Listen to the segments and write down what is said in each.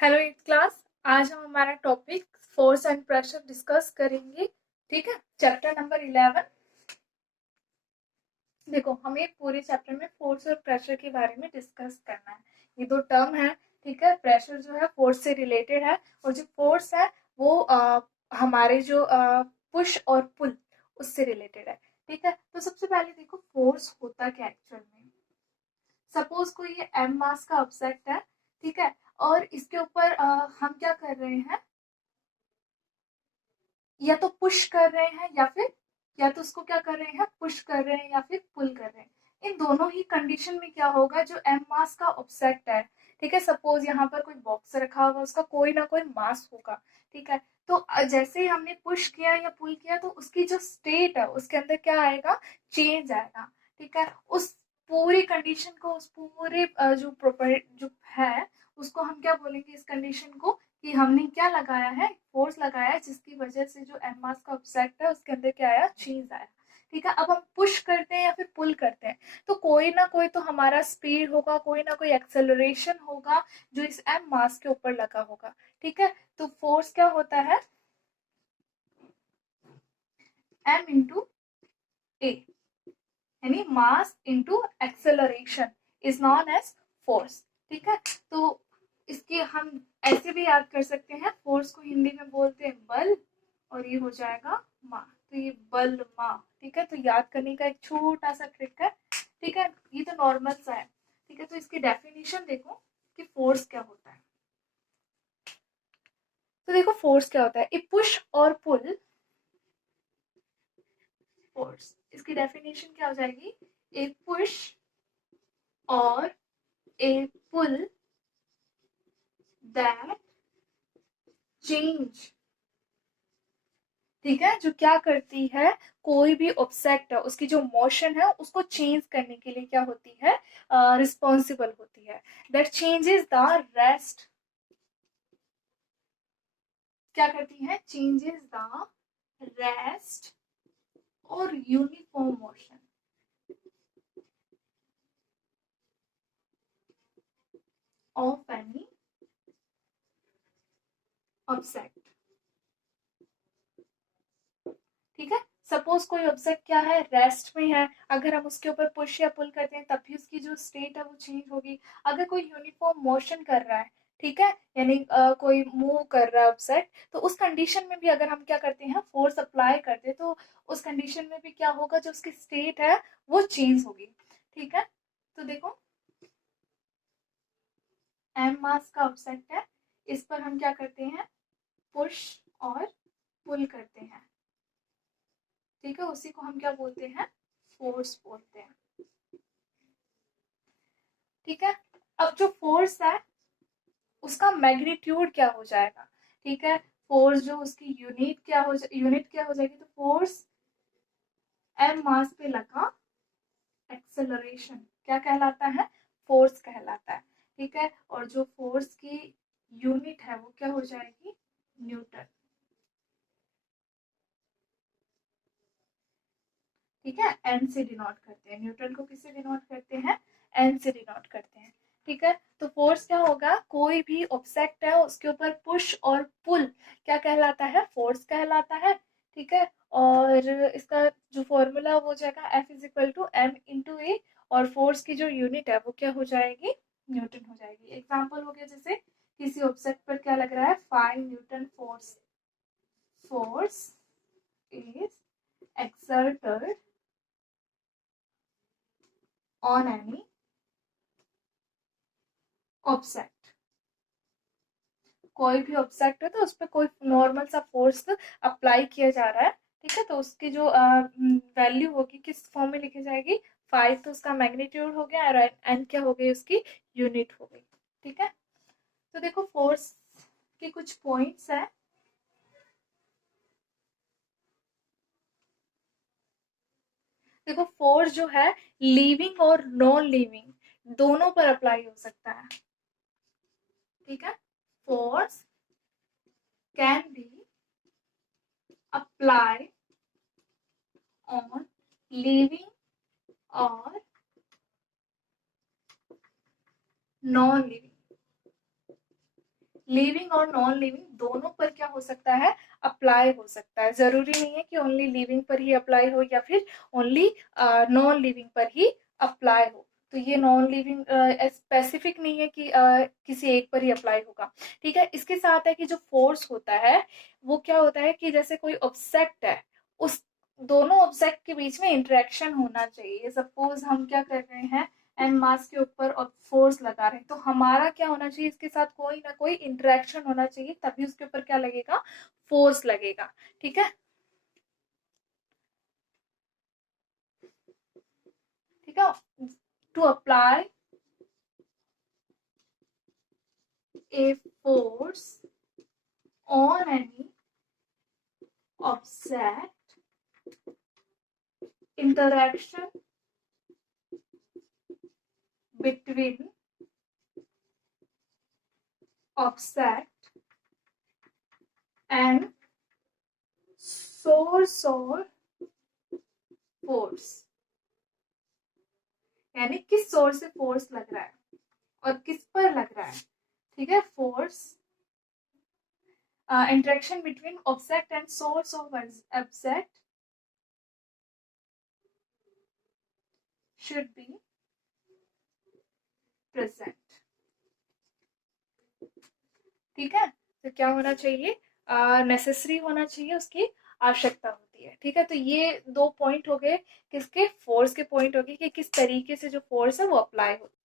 Hello eight class. आज हम हमारा topic force and pressure discuss करेंगे। ठीक है, चैप्टर नंबर 11। देखो, हमें पूरे चैप्टर में फोर्स और प्रेशर के बारे में डिस्कस करना है। ये दो टर्म है। ठीक है, प्रेशर जो है फोर्स से रिलेटेड है, और जो फोर्स है वो हमारे जो पुश और पुल उससे रिलेटेड है। ठीक है, तो सबसे पहले देखो फोर्स होता क्या एक्चुअल में। सपोज कोई ये एम मास का ऑब्जेक्ट है। ठीक है, और इसके ऊपर हम क्या कर रहे हैं, या तो पुश कर रहे हैं या तो उसको क्या कर रहे हैं, पुश कर रहे हैं या फिर पुल कर रहे हैं। इन दोनों ही कंडीशन में क्या होगा, जो एम मास का ऑब्जेक्ट है, ठीक है, सपोज यहाँ पर कोई बॉक्स रखा होगा, उसका कोई ना कोई मास होगा। ठीक है, तो जैसे ही हमने पुश किया या पुल किया तो उसकी जो स्टेट है उसके अंदर क्या आएगा, चेंज आएगा। ठीक है, उस पूरी कंडीशन को, उस पूरे जो प्रॉपर जो है उसको हम क्या बोलेंगे, इस कंडीशन को, कि हमने क्या लगाया है, फोर्स लगाया है, जिसकी वजह से जो एम मास का ऑब्जेक्ट है उसके अंदर क्या आया, चेंज आया। ठीक है, अब हम पुश करते हैं या फिर पुल करते हैं तो कोई ना कोई तो हमारा स्पीड होगा, कोई ना कोई एक्सेलरेशन होगा जो इस एम मास के ऊपर लगा होगा। ठीक है, तो फोर्स क्या होता है, एम इंटू ए, यानी mass into acceleration is known as force. ठीक है, तो इसकी हम ऐसे भी याद कर सकते हैं, फोर्स को हिंदी में बोलते हैं बल, और ये हो जाएगा माँ, तो ये बल माँ। ठीक है, तो याद करने का एक छोटा सा ट्रिक है। ठीक है, ये तो नॉर्मल सा है। ठीक है, तो इसकी डेफिनेशन देखो कि फोर्स क्या होता है। तो देखो फोर्स क्या होता है, ए पुश और पुल फोर्स। इसकी डेफिनेशन क्या हो जाएगी, ए पुश और ए पुल दैट चेंज। ठीक है, जो क्या करती है, कोई भी ऑब्जेक्ट है उसकी जो मोशन है उसको चेंज करने के लिए क्या होती है, रिस्पॉन्सिबल होती है। दैट चेंजेस द रेस्ट, क्या करती है, चेंजेस द रेस्ट और uniform motion of any object. ठीक है, सपोज कोई ऑब्जेक्ट क्या है, रेस्ट में है, अगर हम उसके ऊपर पुश या पुल करते हैं तब भी उसकी जो स्टेट है वो चेंज होगी। अगर कोई यूनिफॉर्म मोशन कर रहा है, ठीक है, यानी कोई मूव कर रहा है ऑब्जेक्ट, तो उस कंडीशन में भी अगर हम क्या करते हैं, फोर्स अप्लाई करते हैं, तो उस कंडीशन में भी क्या होगा, जो उसकी स्टेट है वो चेंज होगी। ठीक है, तो देखो एम मास का ऑब्जेक्ट है, इस पर हम क्या करते हैं, पुश और पुल करते हैं। ठीक है, उसी को हम क्या बोलते हैं, फोर्स बोलते हैं। ठीक है, अब जो फोर्स है उसका मैग्नीट्यूड क्या हो जाएगा। ठीक है, फोर्स जो उसकी यूनिट क्या हो जाएगी, तो फोर्स एम मास पे लगा एक्सेलरेशन क्या कहलाता है, फोर्स कहलाता है। ठीक है, और जो फोर्स की यूनिट है वो क्या हो जाएगी, न्यूटन। ठीक है, एन से डिनोट करते हैं, न्यूटन को किससे डिनोट करते हैं, एन से डिनोट करते हैं। ठीक है, तो फोर्स क्या होगा, कोई भी ऑब्जेक्ट है उसके ऊपर पुश और पुल क्या कहलाता है, फोर्स कहलाता है। ठीक है, और इसका जो फॉर्मूला वो जाएगा F is equal to M into A, और फोर्स की जो यूनिट है वो क्या हो जाएगी, न्यूटन हो जाएगी। एग्जाम्पल हो गया, जैसे किसी ऑब्जेक्ट पर क्या लग रहा है, 5 Newton force, force is exerted on any object. कोई भी ऑब्जेक्ट है तो उस पर कोई नॉर्मल सा फोर्स अप्लाई किया जा रहा है। ठीक है, तो उसकी जो वैल्यू होगी किस फॉर्म में लिखी जाएगी, 5, तो उसका मैग्नीट्यूड हो गया, और एन क्या हो गई, उसकी यूनिट हो गई। ठीक है, तो देखो फोर्स के कुछ पॉइंट्स है। देखो फोर्स जो है लिविंग और नॉन लिविंग दोनों पर अप्लाई हो सकता है। ठीक है, force can be apply on living or non living, living और नॉन लिविंग दोनों पर क्या हो सकता है, अप्लाई हो सकता है। जरूरी नहीं है कि ओनली लिविंग पर ही अप्लाई हो या फिर ओनली नॉन लिविंग पर ही अप्लाई हो। तो ये नॉन लिविंग स्पेसिफिक नहीं है कि किसी एक पर ही अप्लाई होगा। ठीक है, इसके साथ है कि जो फोर्स होता है वो क्या होता है कि जैसे कोई ऑब्जेक्ट है, उस दोनों ऑब्जेक्ट के बीच में इंटरेक्शन होना चाहिए। सपोज हम क्या कर रहे हैं, एम मास के ऊपर और फोर्स लगा रहे हैं, तो हमारा क्या होना चाहिए, इसके साथ कोई ना कोई इंटरेक्शन होना चाहिए, तभी उसके ऊपर क्या लगेगा, फोर्स लगेगा। ठीक है, ठीक है। To apply a force on any object, interaction between object and source or force, यानी किस सोर्स से फोर्स लग रहा है और किस पर लग रहा है। ठीक है, force interaction between object and source of object should be present। ठीक है, तो क्या होना चाहिए, नेसेसरी होना चाहिए, उसकी आवश्यकता होती है। ठीक है, तो ये दो पॉइंट हो गए, किसके, फोर्स के पॉइंट हो गए कि किस तरीके से जो फोर्स है वो अप्लाई होता है।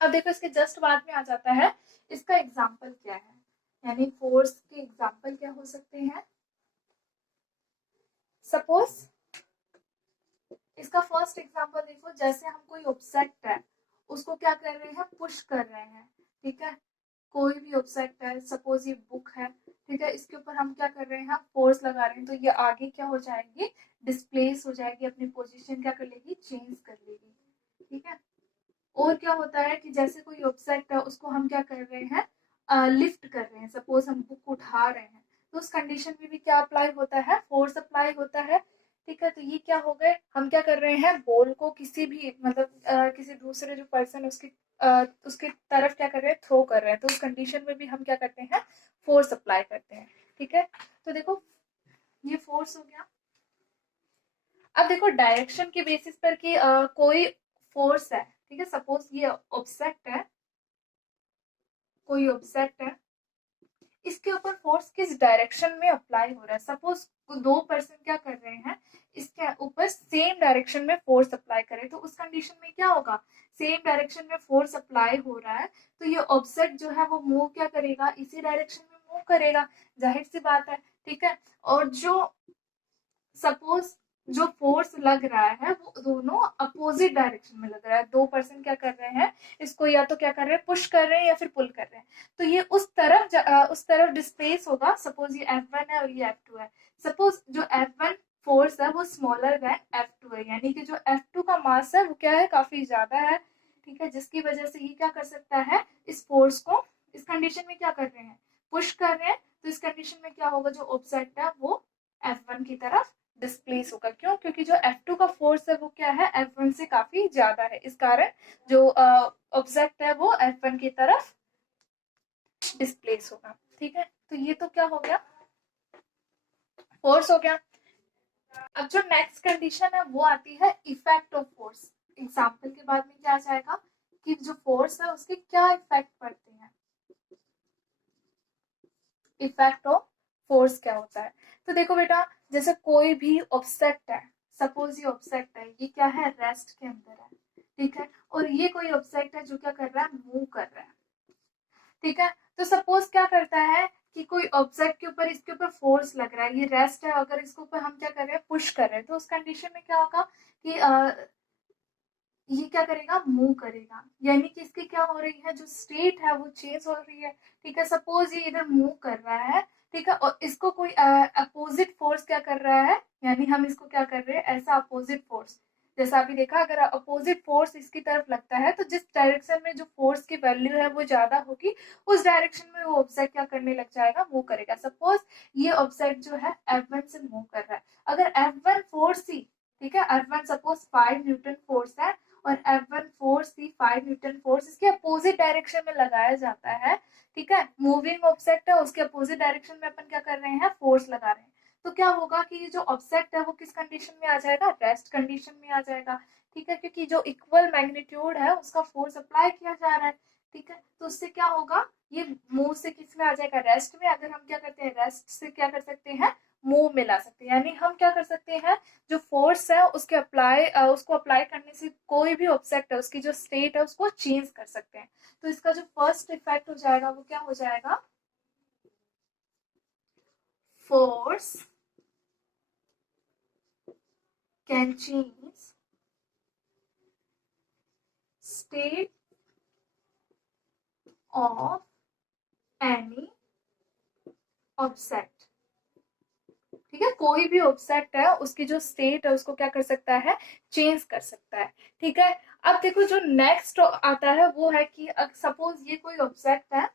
अब देखो इसके जस्ट बाद में आ जाता है इसका एग्जाम्पल क्या है, यानी फोर्स के एग्जाम्पल क्या हो सकते हैं। सपोज इसका फर्स्ट एग्जांपल देखो, जैसे हम कोई ऑब्जेक्ट है उसको क्या कर रहे हैं, पुश कर रहे हैं। ठीक है, कोई भी ऑब्जेक्ट है, सपोज ये बुक है, ठीक है, इसके ऊपर हम क्या कर रहे हैं, फोर्स लगा रहे हैं, तो ये आगे क्या हो जाएगी, डिस्प्लेस हो जाएगी, अपनी पोजीशन क्या कर लेगी, चेंज कर लेगी। ठीक है, और क्या होता है कि जैसे कोई ऑब्जेक्ट है उसको हम क्या कर रहे हैं, लिफ्ट कर रहे हैं, सपोज हम बुक उठा रहे हैं, तो उस कंडीशन में भी क्या अप्लाई होता है, फोर्स अप्लाई होता है। ठीक है, तो ये क्या हो गए, हम क्या कर रहे हैं, बॉल को किसी भी मतलब किसी दूसरे जो पर्सन है उसकी तरफ क्या कर रहे हैं, थ्रो कर रहे हैं, तो उस कंडीशन में भी हम क्या करते हैं, फोर्स अप्लाई करते हैं। ठीक है, तो देखो ये फोर्स हो गया। अब देखो डायरेक्शन के बेसिस पर कि कोई फोर्स है, ठीक है, सपोज ये ऑब्जेक्ट है, कोई ऑब्जेक्ट है, इसके ऊपर फोर्स किस डायरेक्शन में अप्लाई हो रहा है। सपोज दो पर्सन क्या कर रहे हैं, इसके ऊपर सेम डायरेक्शन में फोर्स अप्लाई करें, तो उस कंडीशन में क्या होगा, सेम डायरेक्शन में फोर्स अप्लाई हो रहा है, तो ये ऑब्जेक्ट जो है वो मूव क्या करेगा, इसी डायरेक्शन में मूव करेगा, जाहिर सी बात है। ठीक है, और जो सपोज जो फोर्स लग रहा है वो दोनों अपोजिट डायरेक्शन में लग रहा है, दो पर्सन क्या कर रहे हैं, इसको या तो क्या कर रहे हैं, पुश कर रहे हैं या फिर पुल कर रहे हैं, तो ये उस तरफ डिस्प्लेस होगा। सपोज ये F1 है और ये F2 है, सपोज जो F1 फोर्स है वो स्मॉलर देन F2 है, यानी कि जो F2 का मास है वो क्या है, काफी ज्यादा है। ठीक है, जिसकी वजह से ये क्या कर सकता है, इस फोर्स को इस कंडीशन में क्या कर रहे हैं, पुश कर रहे हैं, तो इस कंडीशन में क्या होगा, जो ऑब्जेक्ट है वो F1 की तरफ डिस्प्लेस होगा। क्यों, क्योंकि जो F2 का फोर्स है वो क्या है, F1 से काफी ज्यादा है, इस कारण जो ऑब्जेक्ट है वो F1 की तरफ डिस्प्लेस होगा। ठीक है, तो ये तो क्या हो गया, फोर्स हो गया। अब जो नेक्स्ट कंडीशन है वो आती है इफेक्ट ऑफ फोर्स। एग्जाम्पल के बाद में क्या आ जाएगा कि जो फोर्स है उसके क्या इफेक्ट पड़ते हैं, इफेक्ट ऑफ फोर्स क्या होता है। तो देखो बेटा, जैसे कोई भी ऑब्जेक्ट है, सपोज ये ऑब्जेक्ट है, ये क्या है, रेस्ट के अंदर है। ठीक है, और ये कोई ऑब्जेक्ट है जो क्या कर रहा है, मूव कर रहा है। ठीक है, तो सपोज क्या करता है कि कोई ऑब्जेक्ट के ऊपर इसके ऊपर फोर्स लग रहा है, ये रेस्ट है, अगर इसके ऊपर हम क्या कर रहे हैं, पुश कर रहे हैं, तो उस कंडीशन में क्या होगा कि ये क्या करेगा, मूव करेगा, यानी कि इसकी क्या हो रही है, जो स्टेट है वो चेंज हो रही है। ठीक है, सपोज ये इधर मूव कर रहा है, ठीक है, और इसको कोई अपोजिट फोर्स क्या कर रहा है, यानी हम इसको क्या कर रहे हैं, ऐसा अपोजिट फोर्स, जैसा अभी देखा, अगर अपोजिट फोर्स इसकी तरफ लगता है तो जिस डायरेक्शन में जो फोर्स की वैल्यू है वो ज्यादा होगी, उस डायरेक्शन में वो ऑब्जेक्ट क्या करने लग जाएगा, मूव करेगा। सपोज ये ऑब्जेक्ट जो है F1 से मूव कर रहा है, अगर F1 फोर्स ही, ठीक है, F1 सपोज 5 न्यूटन फोर्स है और F1 फोर्स थी 5 न्यूटन फोर्स, इसके अपोजिट डायरेक्शन में लगाया जाता है, ठीक है, मूविंग ऑब्जेक्ट है उसके अपोजिट डायरेक्शन में अपन क्या कर रहे हैं, फोर्स लगा रहे हैं, तो क्या होगा कि ये जो ऑब्जेक्ट है वो किस कंडीशन में आ जाएगा, रेस्ट कंडीशन में आ जाएगा, ठीक है, क्योंकि जो इक्वल मैग्नीट्यूड है उसका फोर्स अप्लाई किया जा रहा है, ठीक है, तो उससे क्या होगा, ये मूव से किस में आ जाएगा, रेस्ट में, अगर हम क्या करते हैं रेस्ट से क्या कर सकते हैं, मूव में ला सकते हैं, यानी हम क्या कर सकते हैं, जो फोर्स है उसको अप्लाई करने से कोई भी ऑब्जेक्ट है उसकी जो स्टेट है उसको चेंज कर सकते हैं, तो इसका जो फर्स्ट इफेक्ट हो जाएगा वो क्या हो जाएगा, force can change state of any object, ठीक है, कोई भी ऑब्जेक्ट है उसकी जो स्टेट है उसको क्या कर सकता है, चेंज कर सकता है, ठीक है। अब देखो जो नेक्स्ट आता है वो है कि सपोज ये कोई ऑब्जेक्ट है,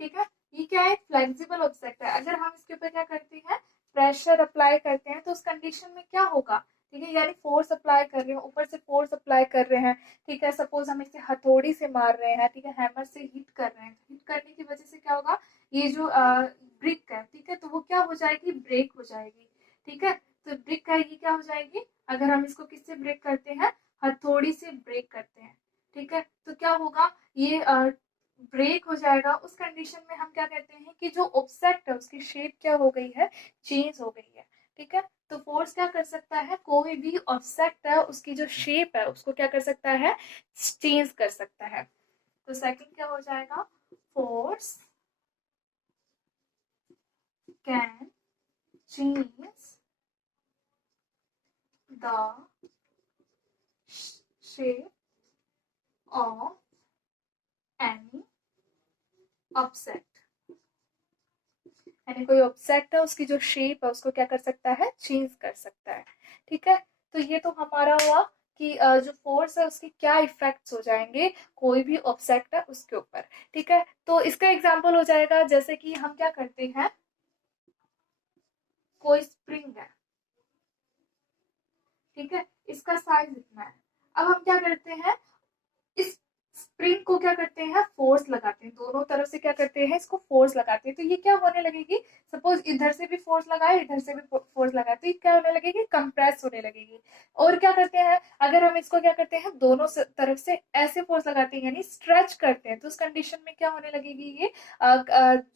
ठीक है, ये क्या है, फ्लेक्सिबल ऑब्जेक्ट है, अगर हम इसके ऊपर क्या करते हैं, प्रेशर अप्लाई करते हैं तो उस कंडीशन में क्या होगा, ठीक है, यानी फोर्स अप्लाई कर रहे हैं, ऊपर से फोर्स अप्लाई कर रहे हैं, ठीक है, सपोज हम इसे हथौड़ी से मार रहे हैं, ठीक है, हैमर से हिट कर रहे हैं, हिट करने की वजह से क्या होगा, ये जो ब्रिक है, ठीक है, तो वो क्या हो जाएगी, ब्रेक हो जाएगी, ठीक है, तो ब्रिक है ये क्या हो जाएगी, अगर हम इसको किससे ब्रेक करते हैं, हथौड़ी से ब्रेक करते हैं, ठीक है, तो क्या होगा, ये ब्रेक हो जाएगा, उस कंडीशन में हम क्या कहते हैं कि जो ऑब्जेक्ट है उसकी शेप क्या हो गई है, चेंज हो गई है, ठीक है, तो फोर्स क्या कर सकता है, कोई भी ऑब्जेक्ट है उसकी जो शेप है उसको क्या कर सकता है, चेंज कर सकता है, तो सेकंड क्या हो जाएगा, force can change the shape of any object, यानी कोई ऑब्जेक्ट है उसकी जो शेप है उसको क्या कर सकता है, चेंज कर सकता है, ठीक है, तो ये तो हमारा हुआ कि जो फोर्स है उसके क्या इफेक्ट्स हो जाएंगे कोई भी ऑब्जेक्ट है उसके ऊपर, ठीक है, तो इसका एग्जांपल हो जाएगा जैसे कि हम क्या करते हैं, कोई स्प्रिंग है, ठीक है, इसका साइज इतना है, अब हम क्या करते हैं, इस स्प्रिंग को क्या करते हैं, फोर्स लगाते हैं, दोनों तरफ से क्या करते हैं, इसको फोर्स लगाते हैं, तो ये क्या होने लगेगी, सपोज इधर से भी फोर्स लगाए इधर से भी फोर्स लगाए, तो ये क्या होने लगेगी, कंप्रेस होने लगेगी, और क्या करते हैं, अगर हम इसको क्या करते हैं, दोनों तरफ से ऐसे फोर्स लगाते हैं यानी स्ट्रेच करते हैं, तो उस कंडीशन में क्या होने लगेगी, ये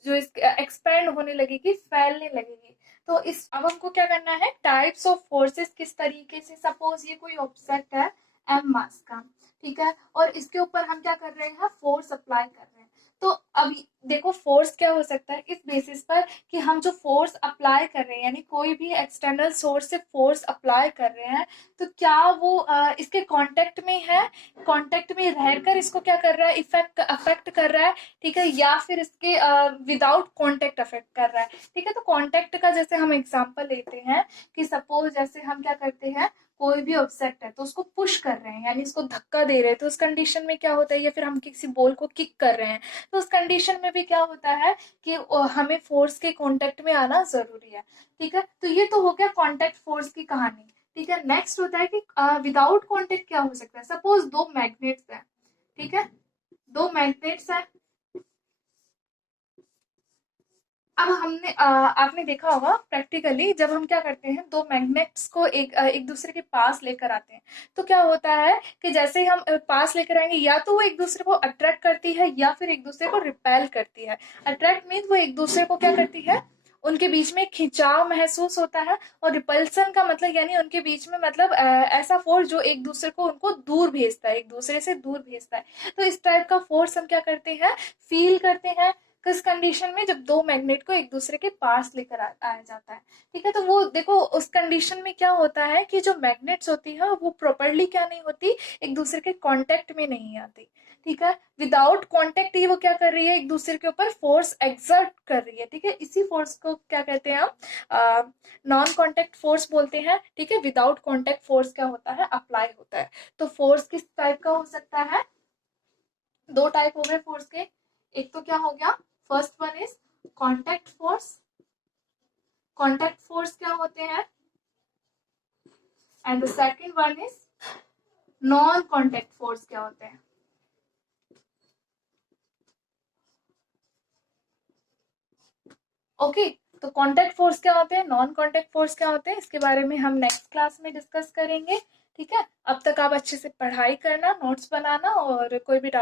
जो एक्सपेंड होने लगेगी, फैलने लगेगी, तो इस अब हमको क्या करना है, टाइप्स ऑफ फोर्सेस किस तरीके से, सपोज ये कोई ऑब्जेक्ट है एम मास का, ठीक है, और इसके ऊपर हम क्या कर रहे हैं, फोर्स अप्लाई कर रहे हैं, तो अभी देखो फोर्स क्या हो सकता है, इस बेसिस पर कि हम जो फोर्स अप्लाई कर रहे हैं यानी कोई भी एक्सटर्नल सोर्स से फोर्स अप्लाई कर रहे हैं, तो क्या वो इसके कांटेक्ट में है, कांटेक्ट में रहकर इसको क्या कर रहा है, इफेक्ट अफेक्ट कर रहा है, ठीक है, या फिर इसके विदाउट कांटेक्ट अफेक्ट कर रहा है, ठीक है, तो कांटेक्ट का जैसे हम एग्जांपल लेते हैं कि सपोज जैसे हम क्या करते हैं, कोई भी ऑब्जेक्ट है तो उसको पुश कर रहे हैं यानी इसको धक्का दे रहे हैं, तो उस कंडीशन में क्या होता है, या फिर हम किसी बॉल को किक कर रहे हैं तो उस कंडीशन में भी क्या होता है कि हमें फोर्स के कांटेक्ट में आना जरूरी है, ठीक है, तो ये तो हो गया कांटेक्ट फोर्स की कहानी, ठीक है, नेक्स्ट होता है कि विदाउट कांटेक्ट क्या हो सकता है, सपोज दो मैग्नेट्स हैं, ठीक है, दो मैग्नेट्स हैं, अब आपने देखा होगा प्रैक्टिकली जब हम क्या करते हैं, दो मैग्नेट्स को एक दूसरे के पास लेकर आते हैं, तो क्या होता है कि जैसे ही हम पास लेकर आएंगे या तो वो एक दूसरे को अट्रैक्ट करती है या फिर एक दूसरे को रिपेल करती है, अट्रैक्ट मीन्स वो एक दूसरे को क्या करती है, उनके बीच में खिंचाव महसूस होता है, और रिपल्सन का मतलब यानी उनके बीच में मतलब ऐसा फोर्स जो एक दूसरे को उनको दूर भेजता है, एक दूसरे से दूर भेजता है, तो इस टाइप का फोर्स हम क्या करते हैं, फील करते हैं, किस कंडीशन में, जब दो मैग्नेट को एक दूसरे के पास लेकर आया जाता है, ठीक है, तो वो देखो उस कंडीशन में क्या होता है कि जो मैग्नेट्स होती है वो प्रॉपरली क्या नहीं होती, एक दूसरे के कांटेक्ट में नहीं आती, ठीक है, विदाउट कांटेक्ट ही वो क्या कर रही है, एक दूसरे के ऊपर फोर्स एक्सर्ट कर रही है, ठीक है, इसी फोर्स को क्या कहते हैं हम, नॉन कांटेक्ट फोर्स बोलते हैं, ठीक है, विदाउट कांटेक्ट फोर्स क्या होता है, अप्लाई होता है, तो फोर्स किस टाइप का हो सकता है, दो टाइप हो गए फोर्स के, एक तो क्या हो गया, first one is contact force, contact force क्या होते हैं, and the second one is non contact force क्या होते हैं? ओके, तो कॉन्टेक्ट फोर्स क्या होते हैं, नॉन कॉन्टेक्ट फोर्स क्या होते हैं, इसके बारे में हम नेक्स्ट क्लास में डिस्कस करेंगे। ठीक है, अब तक आप अच्छे से पढ़ाई करना, नोट्स बनाना, और कोई भी डाउट